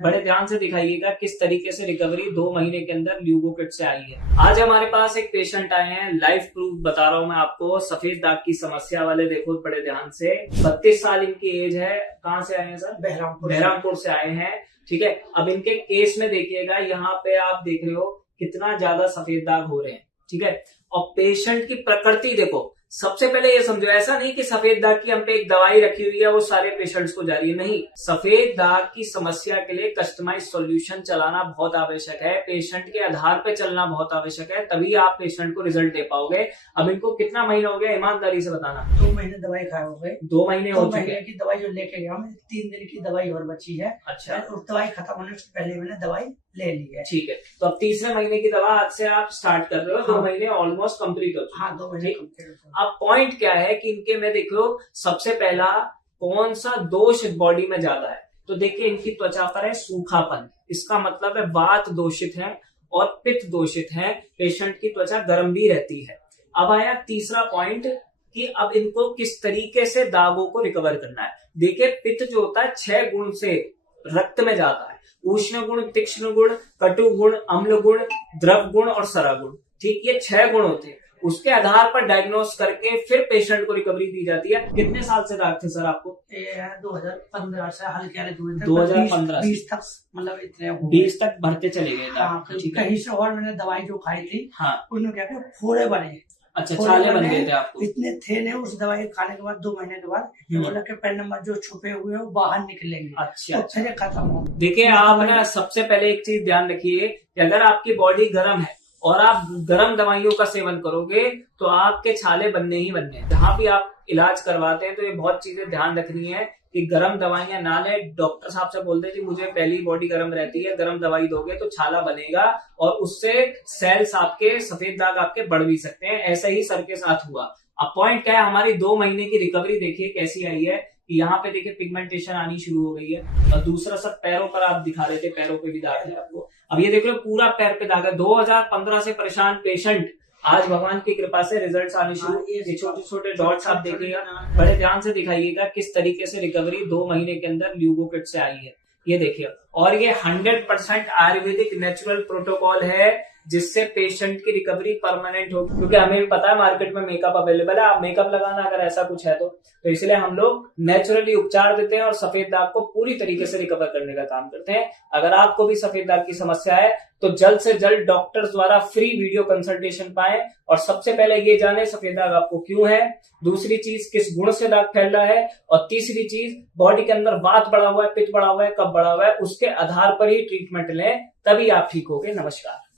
बड़े ध्यान से दिखाइएगा किस तरीके से रिकवरी 2 महीने के अंदर ल्यूकोकिट से आई है। आज हमारे पास एक पेशेंट आए हैं, लाइव प्रूफ बता रहा हूं मैं आपको, सफेद दाग की समस्या वाले। देखो बड़े ध्यान से, 32 साल इनकी एज है। कहाँ से आए हैं सर? बहरामपुर से आए हैं। ठीक है, अब इनके केस में देखिएगा, यहाँ पे आप देख रहे हो कितना ज्यादा सफेद दाग हो रहे हैं। ठीक है, और पेशेंट की प्रकृति देखो। सबसे पहले ये समझो, ऐसा नहीं कि सफेद दाग की हम पे एक दवाई रखी हुई है वो सारे पेशेंट्स को जा रही है। नहीं, सफेद दाग की समस्या के लिए कस्टमाइज सॉल्यूशन चलाना बहुत आवश्यक है। पेशेंट के आधार पे चलना बहुत आवश्यक है, तभी आप पेशेंट को रिजल्ट दे पाओगे। अब इनको कितना महीना हो गया, ईमानदारी से बताना? 2 महीने दवाई खाए हो गए। 2 महीने हो चुके हैं। की दवाई जो लेके गया मैं, 3 दिन की दवाई और बची है। अच्छा, उस दवाई खत्म होने से पहले मैंने दवाई ले ली है। ठीक है, तो अब तीसरे महीने की दवा आज से आप स्टार्ट कर रहे हो। 2 महीने ऑलमोस्ट कंप्लीट हो चुके हैं। हाँ, 2 महीने कंप्लीट। अब पॉइंट क्या है कि इनके में देखो, सबसे पहला कौन सा दोष बॉडी में ज्यादा है? तो देखिए इनकी त्वचा पर है सूखापन, इसका मतलब है वात दोषित है और पित्त दोषित है। पेशेंट की त्वचा गर्म भी रहती है। अब आया तीसरा पॉइंट कि अब इनको किस तरीके से दागों को रिकवर करना है। देखिए पित्त जो होता है 6 गुण से रक्त में जाता है: उष्ण गुण, तीक्ष्ण गुण, कटु गुण, अम्ल गुण, द्रव गुण और सरा गुण। ठीक, ये 6 गुण होते हैं। उसके आधार पर डायग्नोस करके फिर पेशेंट को रिकवरी दी जाती है। कितने साल से दाग थे सर आपको? 2015 से हल्के हल्के 2015 20 तक, मतलब इतने 20 तक भरते चले गए। हाँ, कहीं से और मैंने दवाई जो खाई थी, हाँ, उनमें क्या क्या फोड़े बने। अच्छा, छाले बन गए थे आपको? इतने थे नहीं। उस दवाई खाने के बाद 2 महीने के बाद बोला कि पहले नंबर जो छुपे हुए वो बाहर निकलेंगे। अच्छा, तो फिर खत्म हो। देखिए आप ना, सबसे पहले एक चीज ध्यान रखिए कि अगर आपकी बॉडी गर्म है और आप गर्म दवाइयों का सेवन करोगे तो आपके छाले बनने ही बनने हैं। जहां भी आप इलाज करवाते हैं तो ये बहुत चीजें ध्यान रखनी है कि गर्म दवाइयां ना लें। डॉक्टर साहब से बोलते हैं कि मुझे पहली बॉडी गर्म रहती है, गर्म दवाई दोगे तो छाला बनेगा और उससे सेल्स आपके, सफेद दाग आपके बढ़ भी सकते हैं। ऐसा ही सर के साथ हुआ। अब पॉइंट क्या है, हमारी 2 महीने की रिकवरी देखिए कैसी आई है। यहाँ पे देखिए पिगमेंटेशन आनी शुरू हो गई है। और दूसरा सर पैरों पर आप दिखा रहे थे, पैरों पे भी दाग है आपको। अब ये देख लो पूरा पैर पे दाग है। 2015 से परेशान पेशेंट, आज भगवान की कृपा से रिजल्ट्स आने शुरू। ये छोटे छोटे डॉट्स आप देखिएगा, बड़े ध्यान से दिखाइएगा किस तरीके से रिकवरी 2 महीने के अंदर ल्यूकोकिट से आई है। ये देखिए, और ये 100% आयुर्वेदिक नेचुरल प्रोटोकॉल है जिससे पेशेंट की रिकवरी परमानेंट हो। क्योंकि हमें भी पता है मार्केट में मेकअप अवेलेबल है, आप मेकअप लगाना अगर ऐसा कुछ है तो इसलिए हम लोग नेचुरली उपचार देते हैं और सफेद दाग को पूरी तरीके से रिकवर करने का काम करते हैं। अगर आपको भी सफेद दाग की समस्या है तो जल्द से जल्द डॉक्टर्स द्वारा फ्री वीडियो कंसल्टेशन पाएं और सबसे पहले ये जाने सफेद दाग आपको क्यों है, दूसरी चीज किस गुण से दाग फैल रहा है, और तीसरी चीज बॉडी के अंदर वात बढ़ा हुआ है, पित्त बढ़ा हुआ है, कब बढ़ा हुआ है, उसके आधार पर ही ट्रीटमेंट लें, तभी आप ठीक होगे। नमस्कार।